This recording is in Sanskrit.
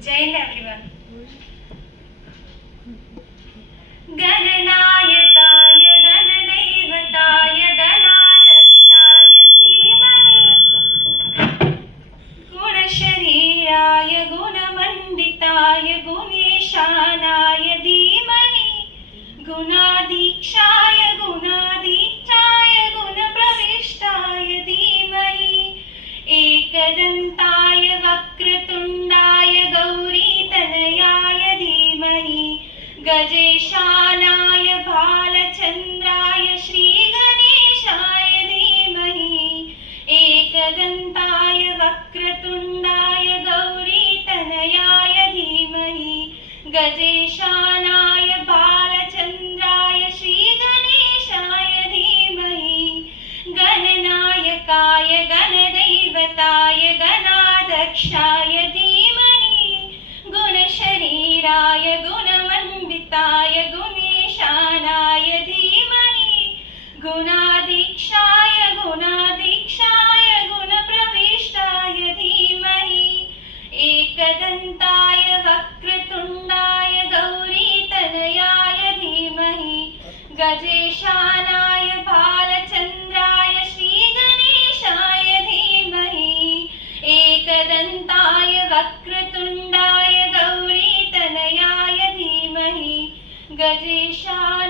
Jai Hind everyone. गणनायकाय गणदैवताय गणाध्यक्षाय धीमहि गुणशरीराय गुणमण्डिताय गुणेशानाय धीमहि गुणाधीक्षाय गुणाधीक्षाय गुणप्रविष्टाय धीमहि एकदन्ताय वक्रतुण्डाय गौरीतनयाय धीमहि गजेशानाय भालचन्द्राय श्रीगणेशाय धीमहि एकदन्ताय वक्रतुण्डाय गौरीतनयाय धीमहि गजेशानाय भालचन्द्राय श्रीगणेशाय धीमहि गणनायकाय गणदैवताय गणाध्यक्षाय धीमहि गुणशरीराय गुणमण्डिताय गुणेशानाय धीमहि गुणाधीक्षाय गुणाधीक्षाय गुणप्रविष्टाय धीमहि एकदन्ताय वक्रतुण्डाय गौरीतनयाय धीमहि गजेशानाय भालचन्द्राय श्रीगणेशाय धीमहि एकदन्ताय वक्रतुण्डाय गौरीतनयाय धीमहि गजेशानाय